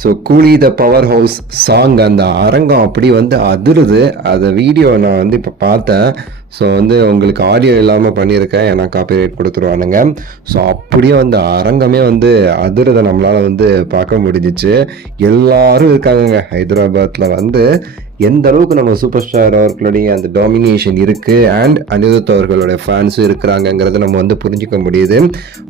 So கூலி the power house song அந்த அரங்கம் அப்படி வந்து அதிருது. அதை வீடியோ நான் வந்து இப்போ பார்த்தேன். ஸோ வந்து உங்களுக்கு ஆடியோ இல்லாமல் பண்ணியிருக்கேன், ஏன்னா காப்பிரைட் கொடுத்துருவானுங்க. ஸோ அப்படியே வந்து அரங்கமே வந்து அதிரதை நம்மளால் வந்து பார்க்க முடிஞ்சிச்சு. எல்லாரும் இருக்காங்க ஹைதராபாத்தில் வந்து எந்த அளவுக்கு நம்ம சூப்பர் ஸ்டார் அவர்களுடைய அந்த டாமினேஷன் இருக்குது அண்ட் அனிருத் அவர்களுடைய ஃபேன்ஸும் இருக்கிறாங்கங்கிறத நம்ம வந்து புரிஞ்சிக்க முடியுது.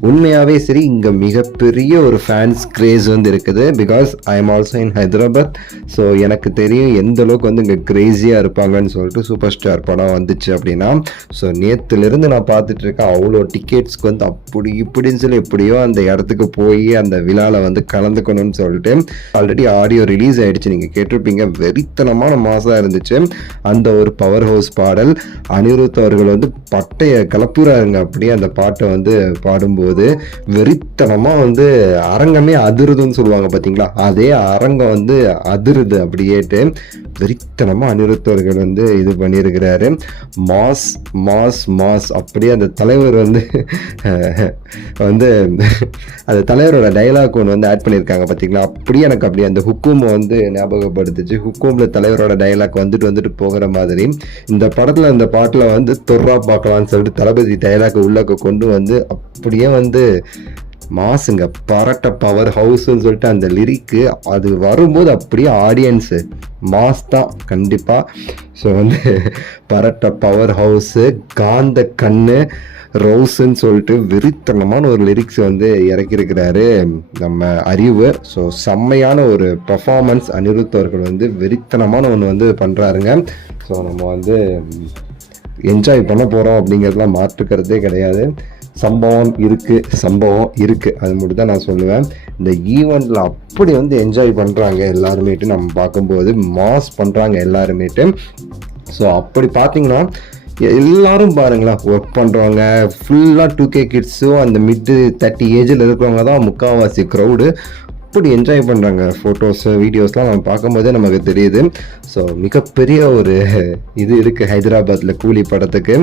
உண்மையாகவே சரி, இங்கே மிகப்பெரிய ஒரு ஃபேன்ஸ் கிரேஸ் வந்து இருக்குது. Because I am also in Hyderabad. So எனக்கு தெரியும் எந்த அளவுக்கு வந்து இங்கே கிரேஸியாக இருப்பாங்கன்னு சொல்லிட்டு சூப்பர் ஸ்டார் படம் வந்துச்சு அப்படின்னா. ஸோ நேற்றுலேருந்து நான் பார்த்துட்டு இருக்கேன், அவ்வளோ டிக்கெட்ஸ்க்கு வந்து அப்படி இப்படின்னு சொல்லி எப்படியோ அந்த இடத்துக்கு போய் அந்த விழாவில் வந்து கலந்துக்கணும்னு சொல்லிட்டு ஆல்ரெடி ஆடியோ ரிலீஸ் ஆகிடுச்சு. நீங்கள் கேட்டிருப்பீங்க, வெறித்தனமான மாசா இருந்துச்சு அந்த ஒரு பவர் ஹவுஸ் பாடல். அனிருத் அவர்கள் வந்து பட்டைய கலப்புறாருங்க அப்படியே அந்த பாட்டை வந்து பாடும்போது. வெறித்தனமா வந்து அரங்கமே அதிருதுன்னு சொல்லுவாங்க பார்த்தீங்களா, அதே அரங்கம் வந்து அதிருது அப்படியேட்டு. வெறித்தனமா அனிருத் அவர்கள் வந்து இது பண்ணியிருக்கிறாரு. மாஸ் மாஸ் மாஸ் அப்படியே அந்த தலைவர் வந்து வந்து அந்த தலைவரோட டைலாக் ஒன்று வந்து ஆட் பண்ணியிருக்காங்க பார்த்தீங்களா, அப்படியே எனக்கு அப்படியே அந்த ஹுக்கூமை வந்து ஞாபகப்படுத்துச்சு. ஹுக்கூம்ல தலைவரோட டைலாக் வந்துட்டு போகிற மாதிரி இந்த படத்தில் அந்த பாட்டில் வந்து தொர்ரா பார்க்கலான்னு சொல்லிட்டு தளபதி டைலாக் உள்ளக்க கொண்டு வந்து அப்படியே வந்து மாசுங்க. பரட்ட பவர் ஹவுஸ்ன்னு சொல்லிட்டு அந்த லிரிக்கு அது வரும்போது அப்படியே ஆடியன்ஸு மாஸ் தான் கண்டிப்பாக. ஸோ வந்து பரட்ட பவர் ஹவுஸு, காந்த கண்ணு, ரோஸ்ன்னு சொல்லிட்டு வெறித்தனமான ஒரு லிரிக்ஸ் வந்து இறக்கியிருக்கிறாரு நம்ம அறிவு. ஸோ செம்மையான ஒரு பர்ஃபார்மன்ஸ் அனிருத் அவர்கள் வந்து வெறித்தனமான ஒன்று வந்து பண்ணுறாருங்க. ஸோ நம்ம வந்து என்ஜாய் பண்ண போகிறோம் அப்படிங்கிறதுலாம் மாற்றுக்கிறதே கிடையாது. சம்பவம் இருக்குது, அது மட்டும் தான் நான் சொல்லுவேன். இந்த ஈவெண்ட்டில் அப்படி வந்து என்ஜாய் பண்ணுறாங்க எல்லாருமேட்டு, நம்ம பார்க்கும்போது மாஸ் பண்ணுறாங்க எல்லாருமேட்டு. ஸோ அப்படி பார்த்தீங்கன்னா எல்லாரும் பாருங்களேன், ஒர்க் பண்ணுறவங்க ஃபுல்லாக 2K கிட்ஸும் அந்த மிட் 30 ஏஜில் இருக்கிறவங்க தான் முக்கால்வாசி க்ரௌடு. அப்படி என்ஜாய் பண்ணுறாங்க. ஃபோட்டோஸு வீடியோஸ்லாம் நம்ம பார்க்கும்போதே நமக்கு தெரியுது. ஸோ மிகப்பெரிய ஒரு இது இருக்குது ஹைதராபாத்தில் கூலி படத்துக்கு.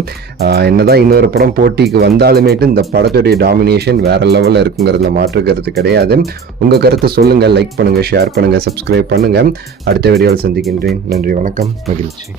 என்னதான் இன்னொரு படம் போட்டிக்கு வந்தாலுமேட்டு இந்த படத்துடைய டாமினேஷன் வேறு லெவலில் இருக்குங்கிறதுல மாற்றுக்கிறது கிடையாது. உங்கள் கருத்தை சொல்லுங்கள், லைக் பண்ணுங்கள், ஷேர் பண்ணுங்கள், சப்ஸ்கிரைப் பண்ணுங்கள். அடுத்த வீடியோவில் சந்திக்கின்றேன். நன்றி, வணக்கம், மகிழ்ச்சி.